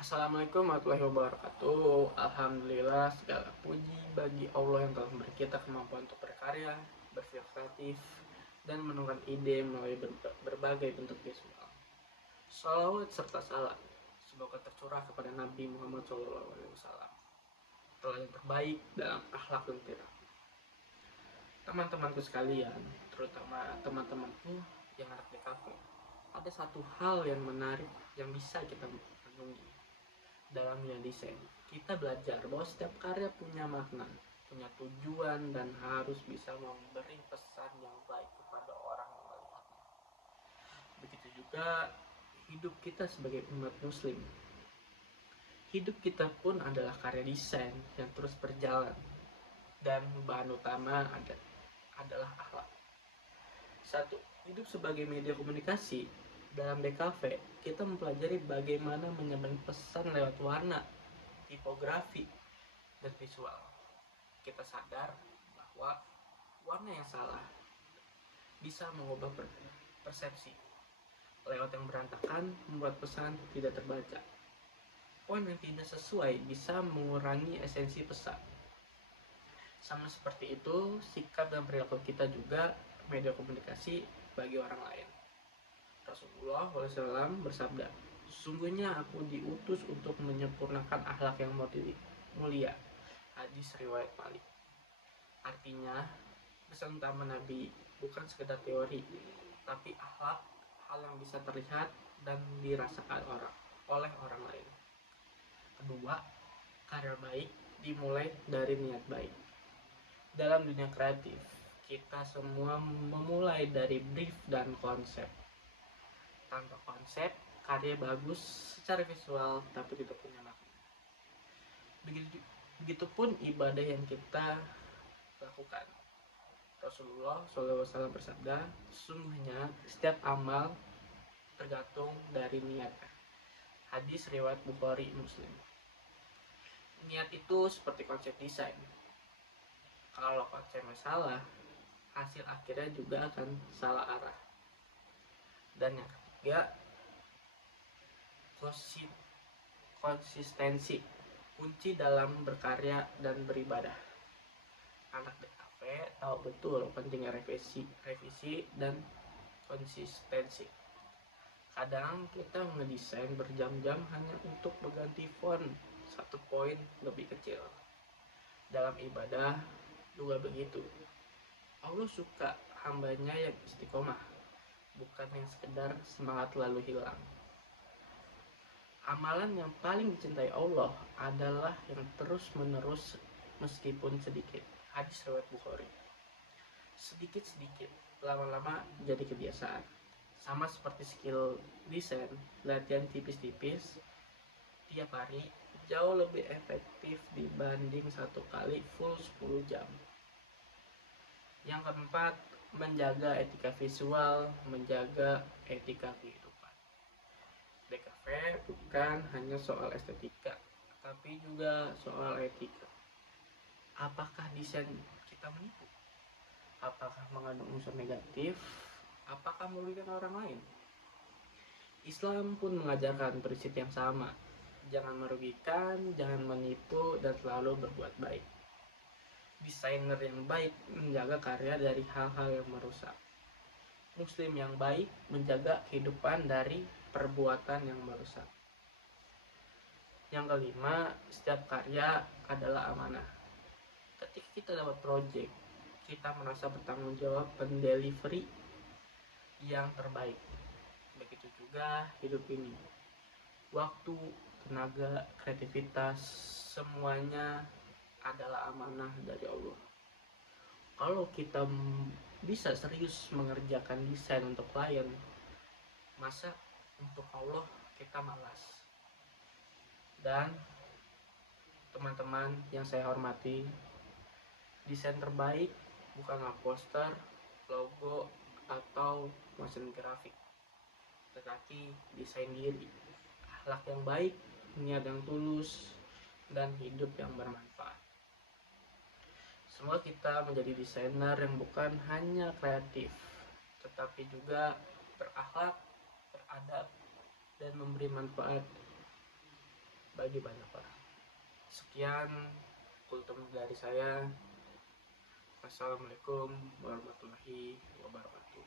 Assalamualaikum warahmatullahi wabarakatuh. Alhamdulillah, segala puji bagi Allah yang telah memberi kita kemampuan untuk berkarya, berpikir kreatif, dan menemukan ide melalui berbagai bentuk visual. Salawat serta salam semoga tercurah kepada Nabi Muhammad SAW, telah yang terbaik dalam akhlak dan tirah. Teman-temanku sekalian, terutama teman-temanku yang ada di kafe, ada satu hal yang menarik yang bisa kita renungi dalam dunia desain. Kita belajar bahwa setiap karya punya makna, punya tujuan, dan harus bisa memberi pesan yang baik kepada orang yang melihatnya. Begitu juga hidup kita sebagai umat muslim. Hidup kita pun adalah karya desain yang terus berjalan, dan bahan utama adalah akhlak. Satu, hidup sebagai media komunikasi. Dalam DKV, kita mempelajari bagaimana menyampaikan pesan lewat warna, tipografi, dan visual. Kita sadar bahwa warna yang salah bisa mengubah persepsi. Layout yang berantakan membuat pesan tidak terbaca. Font yang tidak sesuai bisa mengurangi esensi pesan. Sama seperti itu, sikap dan perilaku kita juga media komunikasi bagi orang lain. Rasulullah SAW bersabda, "Sesungguhnya aku diutus untuk menyempurnakan akhlak yang mulia." Hadis riwayat Malik. Artinya, pesan utama Nabi bukan sekedar teori, tapi akhlak, hal yang bisa terlihat dan dirasakan oleh orang lain. Kedua, karya baik dimulai dari niat baik. Dalam dunia kreatif, kita semua memulai dari brief dan konsep. Tanpa konsep, karya bagus secara visual tapi tidak punya makna. Begitupun ibadah yang kita lakukan. Rasulullah SAW bersabda, "Sesungguhnya setiap amal tergantung dari niat." Hadis riwayat Bukhari Muslim. Niat itu seperti konsep desain. Kalau konsepnya salah, hasil akhirnya juga akan salah arah. Dan yang ketiga, konsistensi kunci dalam berkarya dan beribadah. Anak DKV tahu betul pentingnya revisi dan konsistensi. Kadang kita ngedesain berjam-jam hanya untuk berganti font satu poin lebih kecil. Dalam ibadah juga begitu. Allah suka hambanya yang istiqomah, bukan yang sekedar semangat lalu hilang. Amalan yang paling dicintai Allah adalah yang terus-menerus meskipun sedikit. Hadis riwayat Bukhari. Sedikit-sedikit, lama-lama jadi kebiasaan. Sama seperti skill desain, latihan tipis-tipis tiap hari jauh lebih efektif dibanding satu kali full 10 jam. Yang keempat, menjaga etika visual, menjaga etika kehidupan. DKV bukan hanya soal estetika, tapi juga soal etika. Apakah desain kita menipu? Apakah mengandung unsur negatif? Apakah merugikan orang lain? Islam pun mengajarkan prinsip yang sama. Jangan merugikan, jangan menipu, dan selalu berbuat baik. Desainer yang baik menjaga karya dari hal-hal yang merusak. Muslim yang baik menjaga kehidupan dari perbuatan yang merusak. Yang kelima, setiap karya adalah amanah. Ketika kita dapat project, kita merasa bertanggung jawab mendelivery yang terbaik. Begitu juga hidup ini. Waktu, tenaga, kreativitas, semuanya adalah amanah dari Allah. Kalau kita bisa serius mengerjakan desain untuk klien, masa untuk Allah kita malas? Dan teman-teman yang saya hormati, desain terbaik bukanlah poster, logo, atau mesin grafik, tetapi desain diri, akhlak yang baik, niat yang tulus, dan hidup yang bermanfaat. Semoga kita menjadi desainer yang bukan hanya kreatif, tetapi juga berakhlak, beradab, dan memberi manfaat bagi banyak orang. Sekian kultum dari saya. Assalamualaikum warahmatullahi wabarakatuh.